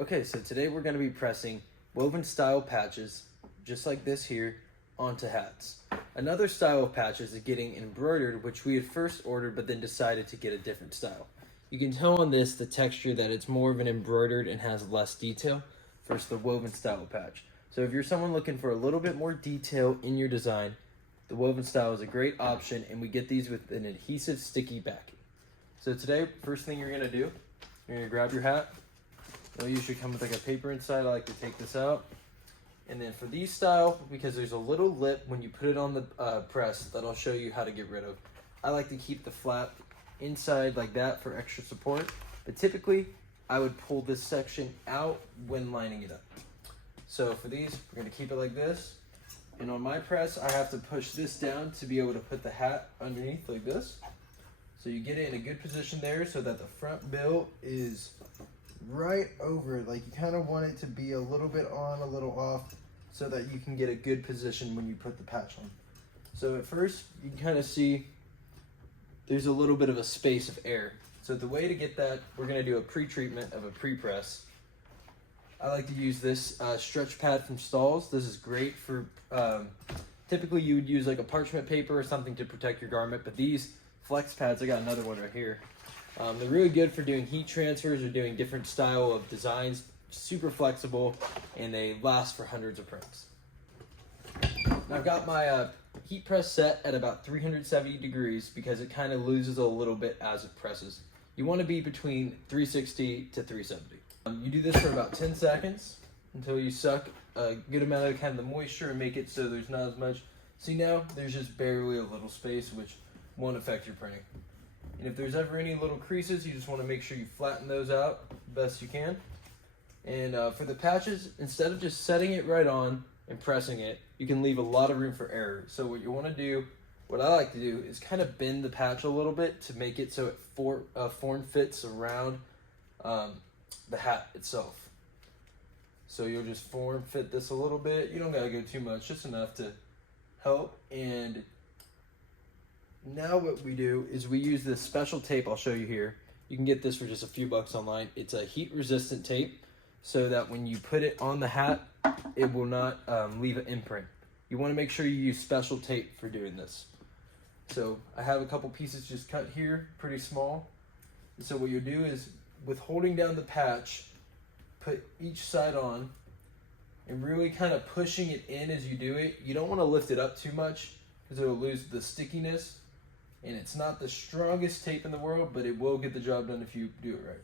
Okay, so today we're going to be pressing woven style patches, just like this here, onto hats. Another style of patches is getting embroidered, which we had first ordered but then decided to get a different style. You can tell on this the texture that it's more of an embroidered and has less detail versus the woven style patch. So if you're someone looking for a little bit more detail in your design, the woven style is a great option, and we get these with an adhesive sticky backing. So today, first thing you're going to do, you're going to grab your hat. It'll usually come with like a paper inside. I like to take this out. And then for these style, because there's a little lip when you put it on the press that I'll show you how to get rid of. I like to keep the flap inside like that for extra support. But typically, I would pull this section out when lining it up. So for these, we're going to keep it like this. And on my press, I have to push this down to be able to put the hat underneath like this. So you get it in a good position there so that the front bill is right over, like you kind of want it to be a little bit on, a little off, so that you can get a good position when you put the patch on. So at first, you can kind of see there's a little bit of a space of air. So the way to get that, we're going to do a pre-treatment of a pre-press. I like to use this stretch pad from Stalls. This is great for, typically you would use like a parchment paper or something to protect your garment, but these flex pads, I got another one right here. They're really good for doing heat transfers or doing different style of designs, super flexible, and they last for hundreds of prints. Now I've got my heat press set at about 370 degrees because it kind of loses a little bit as it presses. You want to be between 360 to 370. You do this for about 10 seconds until you suck a good amount of kind of the moisture and make it so there's not as much. See, now there's just barely a little space, which won't affect your printing. And if there's ever any little creases, you just want to make sure you flatten those out the best you can. And for the patches, instead of just setting it right on and pressing it, you can leave a lot of room for error. So what you want to do, what I like to do, is kind of bend the patch a little bit to make it so it form fits around the hat itself. So you'll just form fit this a little bit. You don't gotta go too much, just enough to help. And now what we do is we use this special tape I'll show you here. You can get this for just a few bucks online. It's a heat resistant tape so that when you put it on the hat, it will not leave an imprint. You want to make sure you use special tape for doing this. So I have a couple pieces just cut here, pretty small. So what you'll do is, with holding down the patch, put each side on and really kind of pushing it in as you do it. You don't want to lift it up too much because it'll lose the stickiness. And it's not the strongest tape in the world, but it will get the job done if you do it right.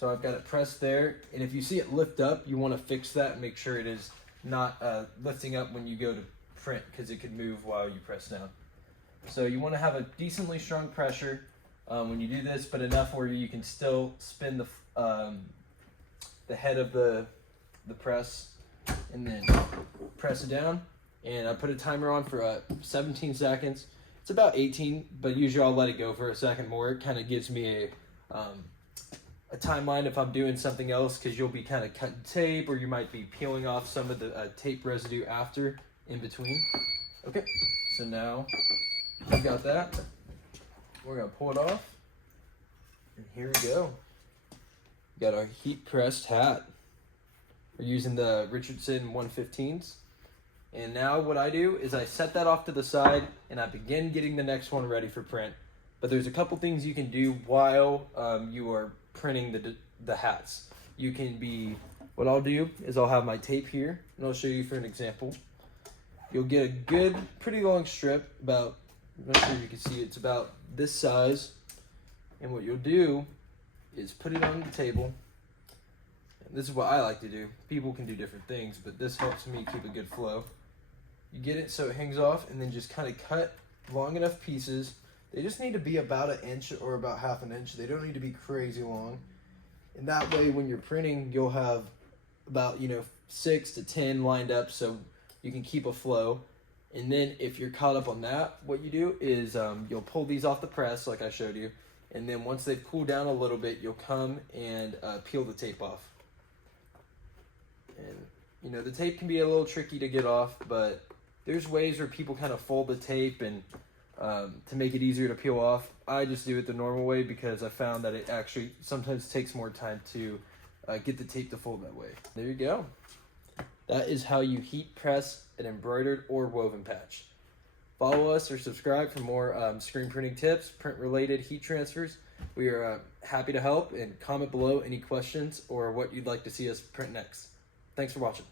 So I've got it pressed there, and if you see it lift up, you want to fix that and make sure it is not lifting up when you go to print, because it could move while you press down. So you want to have a decently strong pressure when you do this, but enough where you can still spin the head of the press, and then press it down. And I put a timer on for 17 seconds. It's about 18, but usually I'll let it go for a second more. It kind of gives me a timeline if I'm doing something else, because you'll be kind of cutting tape, or you might be peeling off some of the tape residue after, in between. Okay, so now we've got that. We're gonna pull it off, and here we go. We got our heat pressed hat. We're using the Richardson 115s. And now what I do is I set that off to the side and I begin getting the next one ready for print. But there's a couple things you can do while you are printing the hats. You can be, what I'll do is I'll have my tape here, and I'll show you for an example. You'll get a good, pretty long strip, about, I'm not sure if you can see, it's about this size. And what you'll do is put it on the table. And this is what I like to do. People can do different things, but this helps me keep a good flow. You get it so it hangs off, and then just kind of cut long enough pieces. They just need to be about an inch or about half an inch. They don't need to be crazy long. And that way, when you're printing, you'll have about 6 to 10 lined up, so you can keep a flow. And then if you're caught up on that, what you do is you'll pull these off the press like I showed you, and then once they've cooled down a little bit, you'll come and peel the tape off. And the tape can be a little tricky to get off, but there's ways where people kind of fold the tape and to make it easier to peel off. I just do it the normal way because I found that it actually sometimes takes more time to get the tape to fold that way. There you go. That is how you heat press an embroidered or woven patch. Follow us or subscribe for more screen printing tips, print-related heat transfers. We are happy to help, and comment below any questions or what you'd like to see us print next. Thanks for watching.